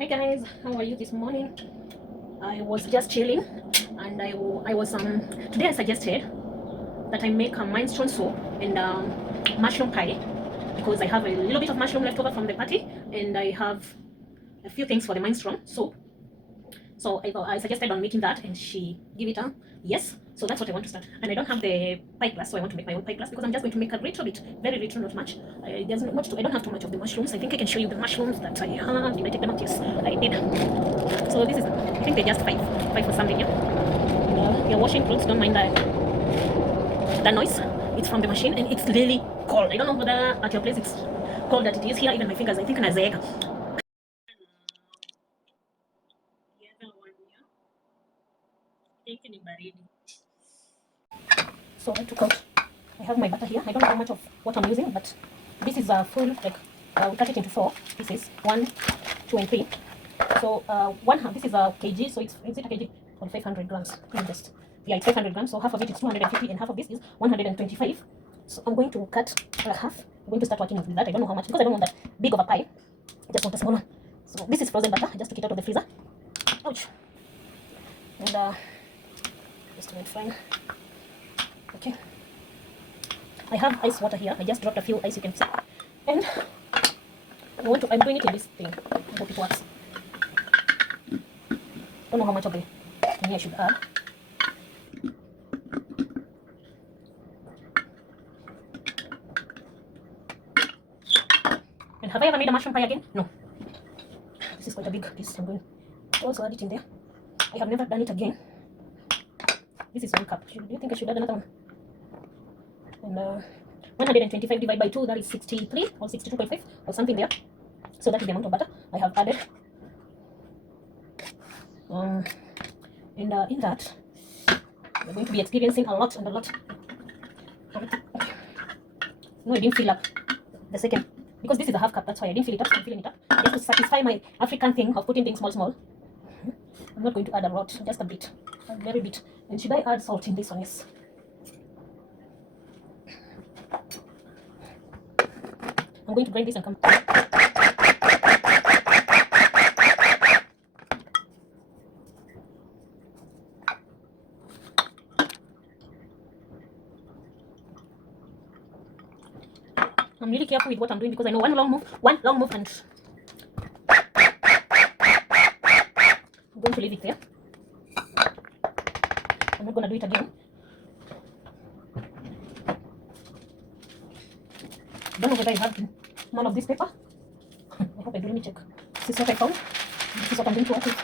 Hi guys, how are you this morning? I was just chilling, and I was today I suggested that I make a minestrone soup and mushroom pie because I have a little bit of mushroom left over from the party, and I have a few things for the minestrone soup. So I suggested on making that, and she gave it a yes. So that's what I want to start. And I don't have the pie glass, so I want to make my own pie glass because I'm just going to make a little bit, very little, not much. There's not much to. I don't have too much of the mushrooms. I think I can show you the mushrooms that I have. Did I take them out? Yes, I did. So this is. I think they're just five or something. Yeah. You're washing clothes. Don't mind the noise. It's from the machine, and it's really cold. I don't know whether at your place it's cold that it is here. Even my fingers, I think, nazeeka. So I took out. I have my butter here. I don't know how much of what I'm using, but this is a full, like, we cut it into 4 pieces, 1, 2, and 3. So this is a kg, so is it a kg? Or 500 grams. Yeah, it's 500 grams, so half of it is 250, and half of this is 125. So I'm going to cut half. I'm going to start working with that. I don't know how much, because I don't want that big of a pie. I just want a small one. So this is frozen butter. I just took it out of the freezer. Ouch. And just went fine. Okay. I have ice water here. I just dropped a few ice, you can see. And I'm doing it in this thing. I hope it works. Don't know how much of the thing I should add. And have I ever made a mushroom pie again? No. This is quite a big piece. I'm going to also add it in there. I have never done it again. This is 1 cup. Do you think I should add another one? And 125 divided by 2, that is 63 or 62.5 or something there. So that is the amount of butter I have added. And in that, we're going to be experiencing a lot and a lot. No, I didn't fill up the second, because this is a half cup. That's why I didn't fill it up. I'm filling it up just to satisfy my African thing of putting things small. I'm not going to add a lot, just a bit, a very bit. And should I add salt in this one? Yes. I'm going to grind this and come. I'm really careful with what I'm doing because I know one long move, and I'm going to leave it there. I'm not going to do it again. I don't know whether I have none of this paper. I hope I do. Let me check. This is what I found. This is what I'm going to work with.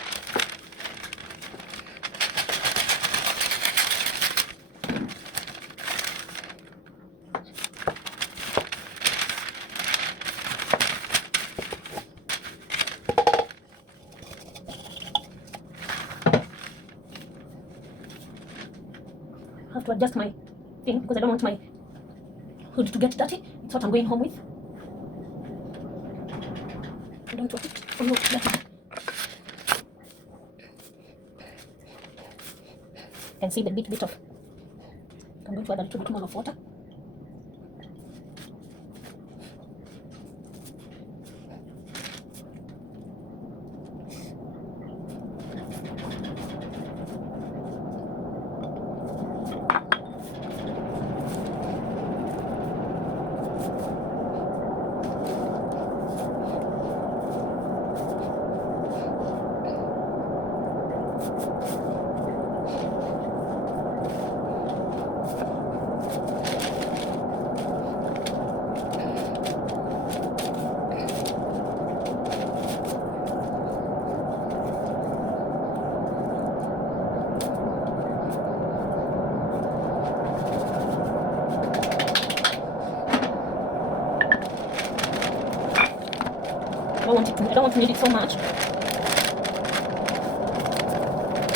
I have to adjust my thing because I don't want my hood to get dirty. It's what I'm going home with. I don't want it. Oh no, dirty. You can see the bit of. I'm going to add a little bit more of water. I don't want to knead it so much.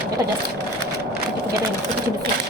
Better just put it together and put it in the fridge.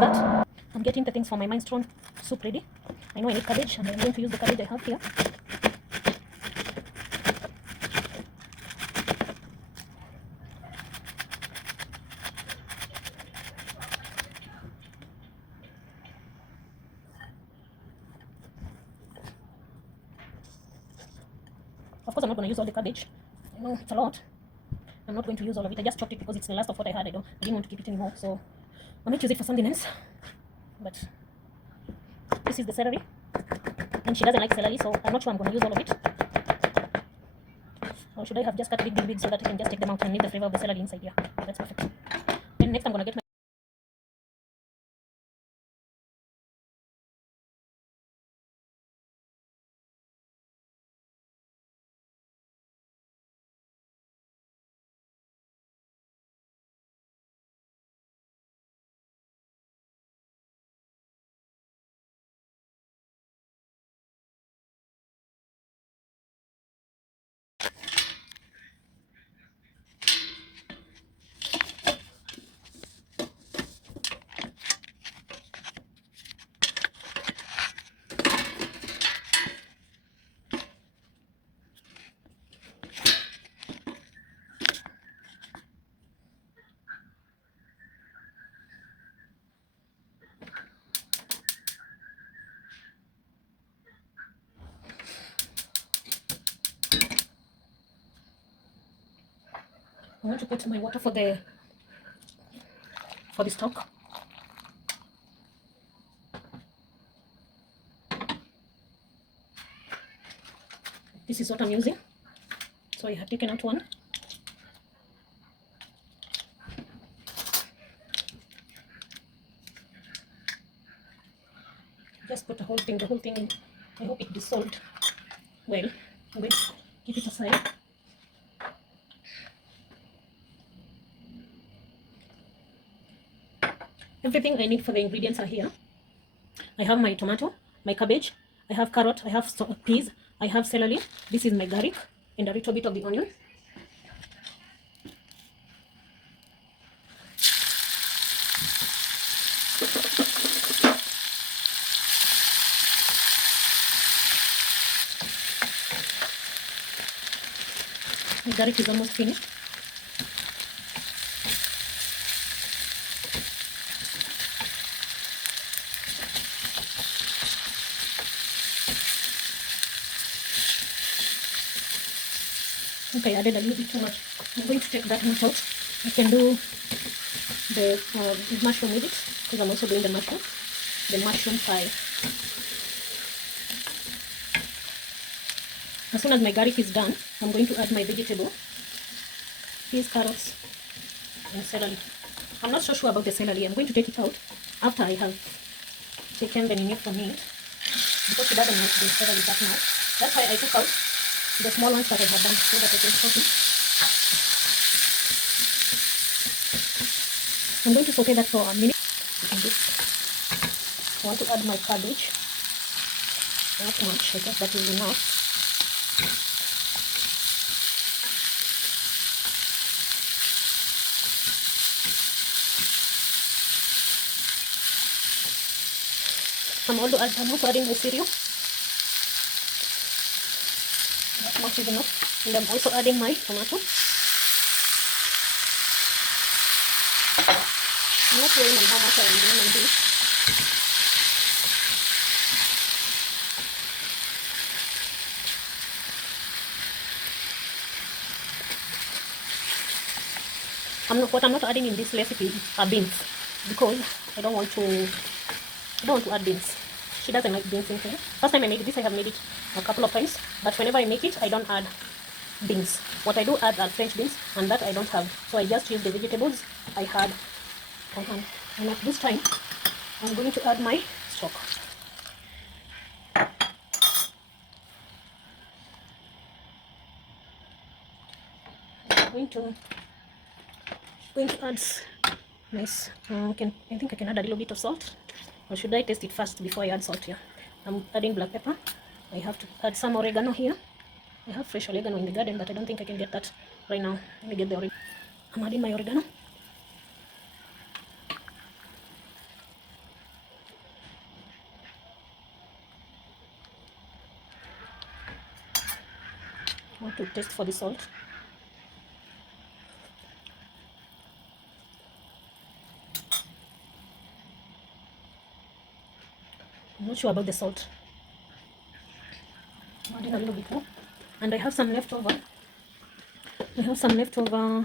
like that. I'm getting the things for my minestrone soup ready. I know I need cabbage, and I'm going to use the cabbage I have here. Of course, I'm not going to use all the cabbage. I know it's a lot. I'm not going to use all of it. I just chopped it because it's the last of what I had. I didn't want to keep it anymore, so I might use it for something else. But this is the celery, and she doesn't like celery, so I'm not sure I'm going to use all of it. Or should I have just cut big bits so that I can just take them out and leave the flavor of the celery inside? Yeah, that's perfect. Then next I'm going to get my I want to put my water for the stock. This is what I'm using. So I have taken out one. Just put the whole thing in. I hope it dissolved well. I'm going to keep it aside. Everything I need for the ingredients are here. I have my tomato, my cabbage, I have carrot, I have peas, I have celery. This is my garlic and a little bit of the onion. My garlic is almost finished. Okay, I added a little bit too much. I'm going to take that much out. I can do the mushroom with it because I'm also doing the mushroom pie. As soon as my garlic is done, I'm going to add my vegetable, peas, carrots, and celery. I'm not so sure about the celery. I'm going to take it out after I have taken the nini from it because she doesn't like the celery that much. That's why I took out the small ones that I have done so that I can saute it. I'm going to saute that for a minute. I want to add my cabbage. Not much, I guess that is enough. I'm also adding my cereal. That much is enough. And I'm also adding my tomato. I'm not worrying on how much I'm doing on this. What I'm not adding in this recipe are beans because I don't want to add beans. She doesn't like beans in here. First time I made this, I have made it a couple of times, but whenever I make it, I don't add beans. What I do add are French beans, and that I don't have. So I just use the vegetables I had on hand. And at this time, I'm going to add my stock. I'm going to add nice. I think I can add a little bit of salt. Or should I taste it first before I add salt here? I'm adding black pepper. I have to add some oregano here. I have fresh oregano in the garden, but I don't think I can get that right now. Let me get the oregano. I'm adding my oregano. I want to taste for the salt. I'm not sure about the salt. Add in a little bit more. And I have some leftover. I have some leftover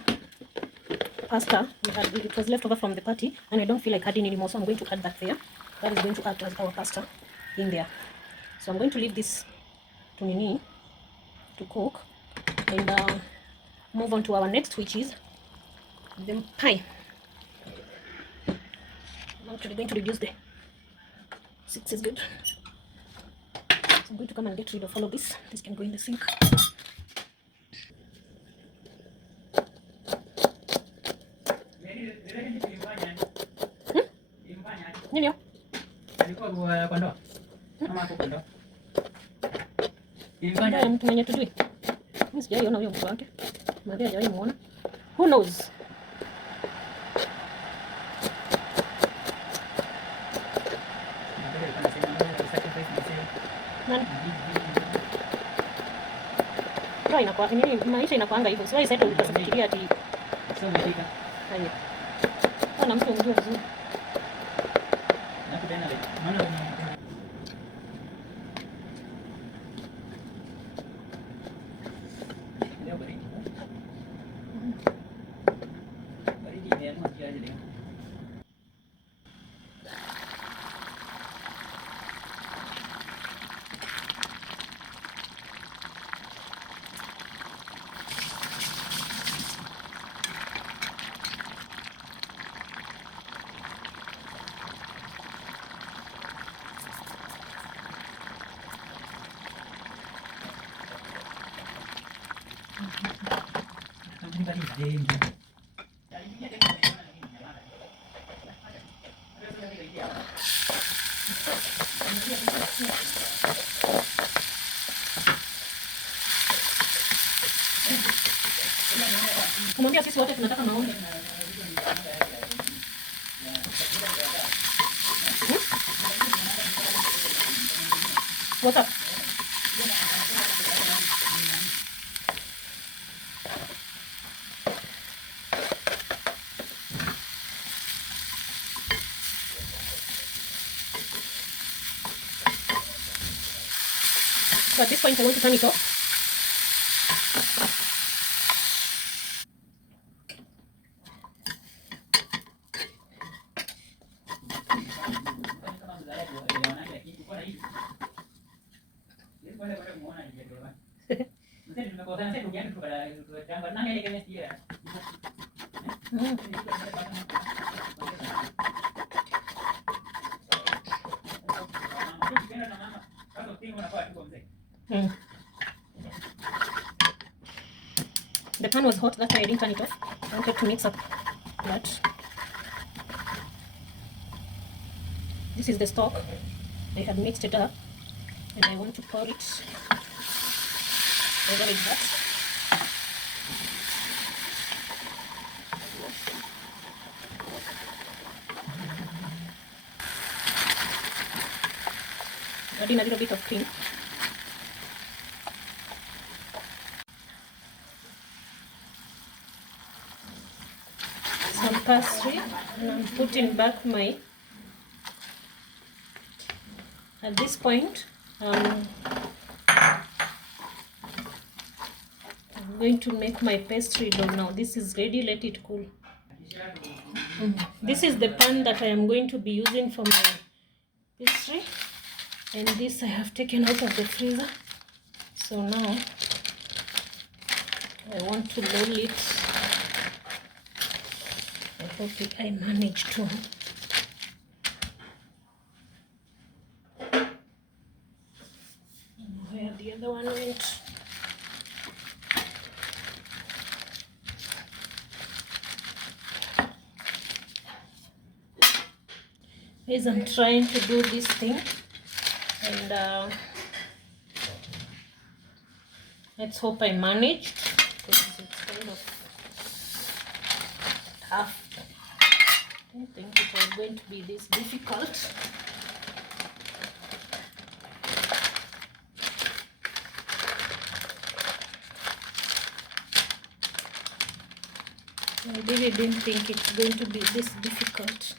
pasta. It was leftover from the party, and I don't feel like adding anymore, so I'm going to add that there. That is going to add as our pasta in there. So I'm going to leave this to cook, and move on to our next, which is the pie. I'm actually going to reduce the 6 is good. So I'm going to come and get rid of all of this. This can go in the sink. Nini? Ndio mtu mwenye tujui. Mimi sijaiona huyo mtu wake. Maria hajawahi muona. Who knows? Nani? Ndio inakuwa nini, maisha inakuanga hivyo. Siwai sasa utafikiria ati sio umefika. Haya. Ana mtu mjua vizuri. Nakupenda leo. Maana leo baridi. Baridi imeanza kiaje leo? Kumwambia sisi wote tunataka maombi. What's up? So at this point I want to turn it off. The pan was hot, that's why I didn't turn it off. I wanted to mix up that. This is the stock. I had mixed it up, and I want to pour it over like that. Add in a little bit of cream. Some parsley, and I'm putting back my. At this point, I'm going to make my pastry dough now. This is ready, let it cool. This is the pan that I am going to be using for my pastry, and this I have taken out of the freezer. So now I want to roll it. I hope I manage to. Where the other one went? Guys, I'm trying to do this thing, and let's hope I managed, because it's kind of tough. I didn't think it was going to be this difficult. I really didn't think it's going to be this difficult.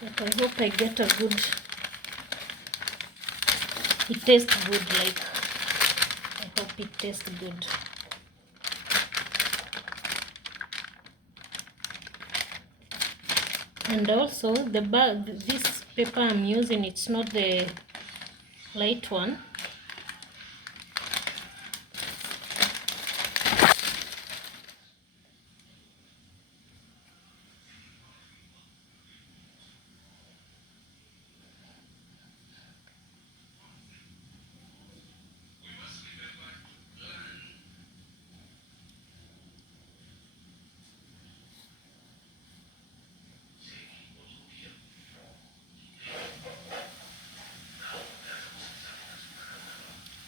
But I hope I get a good, it tastes good, like, I hope it tastes good. And also the bag, this paper I'm using, it's not the light one.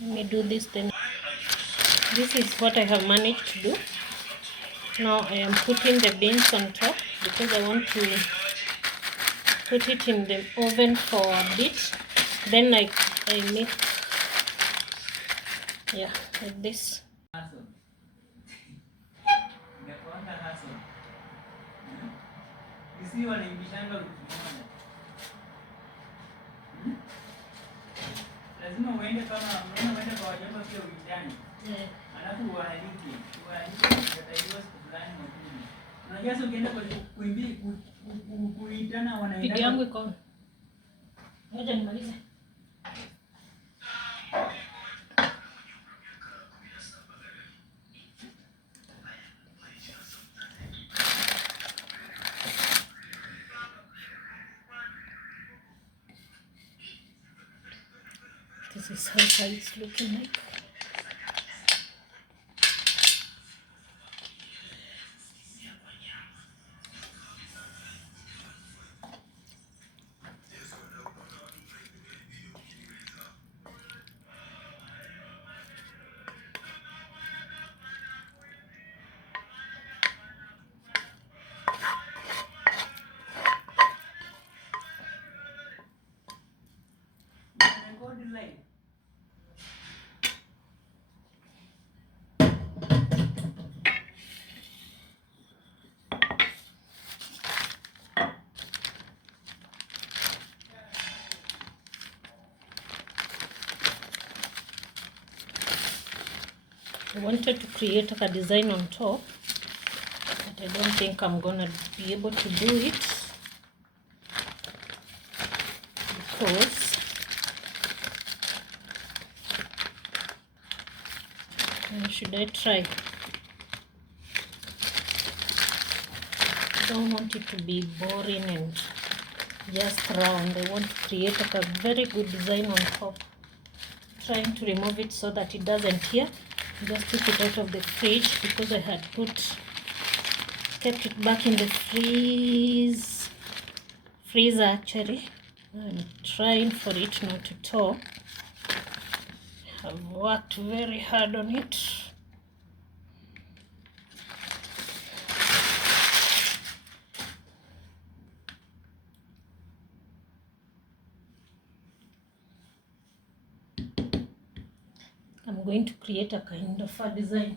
Let me do this then. This is what I have managed to do. Now I am putting the beans on top because I want to put it in the oven for a bit. Then I make, yeah, like this. Lazima uende kama unaenda kwa wajomba pia uitane. Alafu wanaliki watataiwa siku fulani mwakuni. Unajua sasa ukienda kwa kuitana wanaenda. Video yangu iko. Ngoja nimalize. This is how it's looking like. I wanted to create a design on top, but I don't think I'm gonna be able to do it because should I try? I don't want it to be boring and just round. I want to create a very good design on top. Trying to remove it so that it doesn't tear. Just took it out of the fridge because I had kept it back in the freezer actually. I'm trying for it not to tear. I've worked very hard on it. I'm going to create a kind of a design.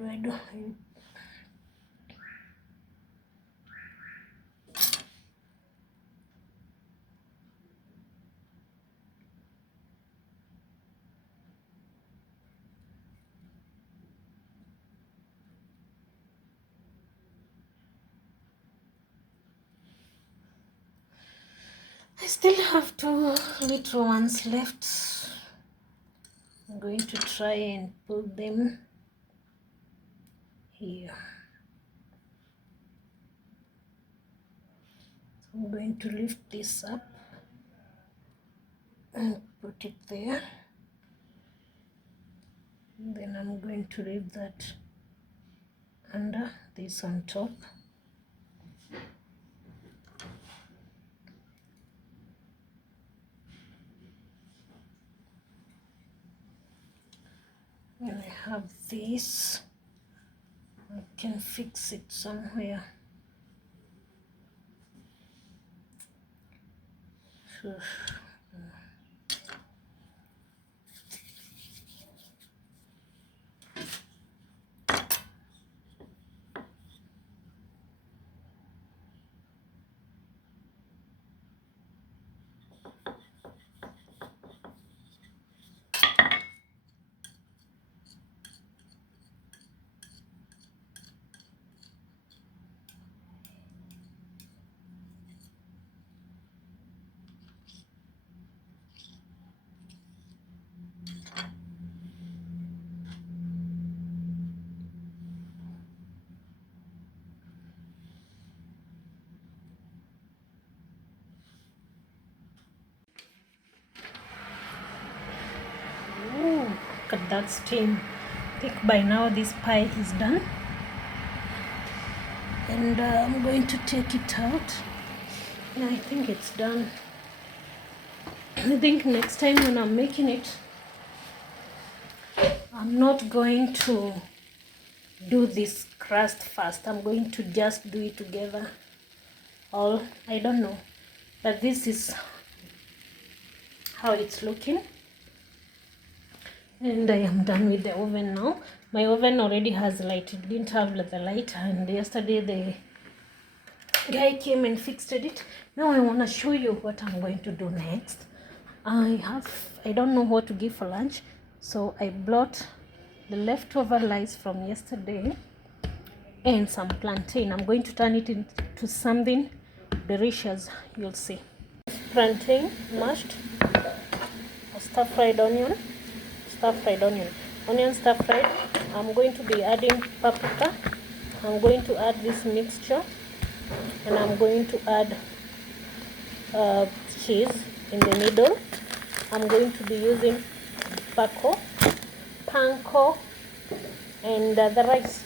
do I do? I still have 2 little ones left. I'm going to try and put them here. So I'm going to lift this up and put it there. And then I'm going to leave that under, this on top. When I have this, I can fix it somewhere. So, ooh, look at that steam. I think by now this pie is done. And I'm going to take it out. And I think it's done. I think next time when I'm making it, I'm not going to do this crust first. I'm going to just do it together. All, I don't know. But this is how it's looking. And I am done with the oven now. My oven already has light. It didn't have the light, and yesterday the guy came and fixed it. Now I want to show you what I'm going to do next. I don't know what to give for lunch, so I brought the leftover rice from yesterday and some plantain. I'm going to turn it into something delicious. You'll see. Plantain mashed, stir-fried onion, onion stir-fried. I'm going to be adding paprika. I'm going to add this mixture, and I'm going to add cheese in the middle. I'm going to be using panko, and the rice.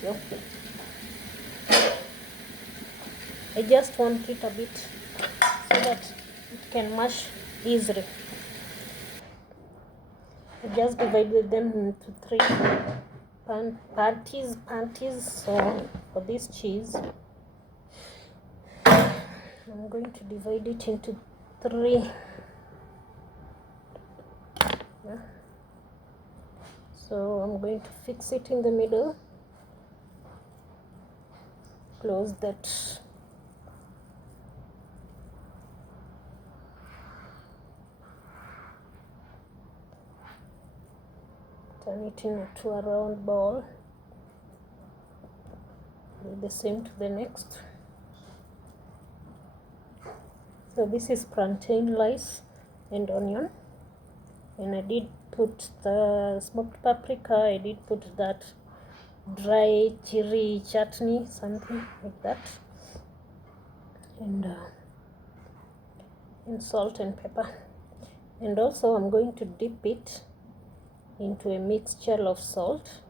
I just want it a bit so that it can mash easily. I just divided them into 3 panties. So for this cheese, I'm going to divide it into 3. Yeah. So I'm going to fix it in the middle, close that. Turn it into a round ball. Do the same to the next. So this is plantain rice and onion, and I did put the smoked paprika. I did put that dry chili chutney, something like that, and salt and pepper. And also I'm going to dip it into a mixture of salt,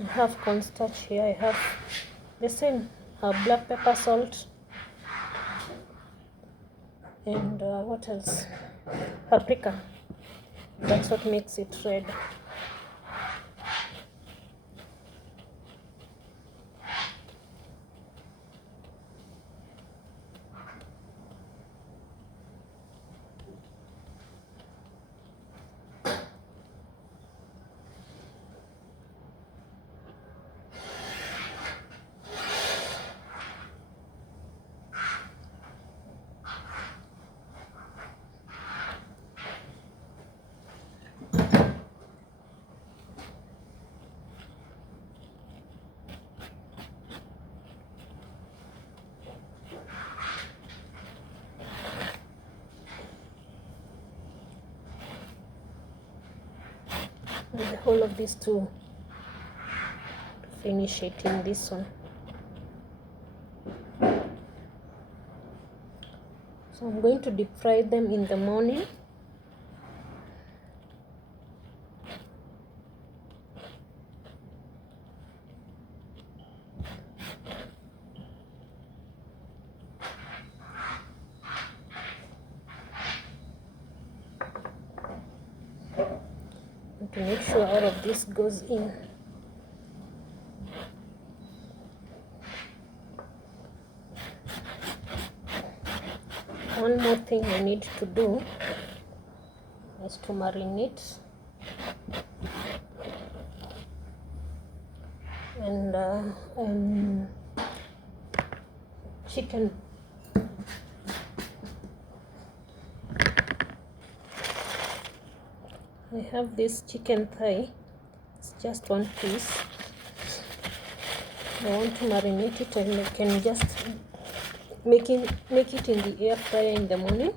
I have cornstarch here. I have the same black pepper, salt, and what else? Paprika. That's what makes it red. And the whole of these two, finish it in this one. So I'm going to deep fry them in the morning. And to make sure all of this goes in. One more thing I need to do is to marinate and chicken. I have this chicken thigh. It's just one piece. I want to marinate it, and I can just make it in the air fryer in the morning.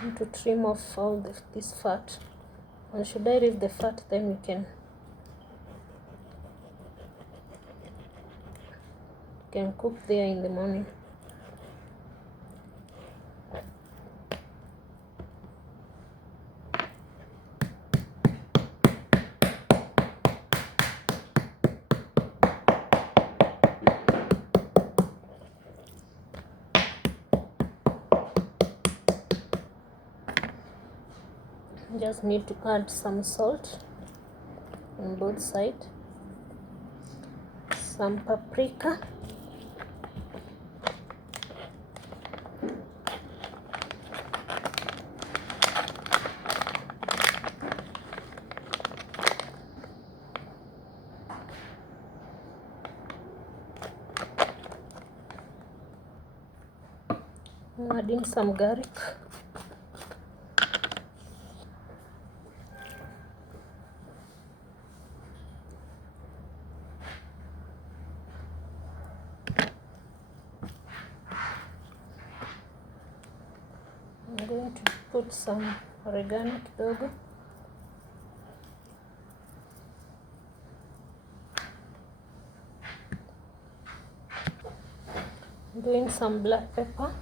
And to trim off all this fat. And should I leave the fat, then you can cook there in the morning. Just need to add some salt on both sides, some paprika, add in some garlic. I'm going to put some oregano kidogo. I'm doing some black pepper.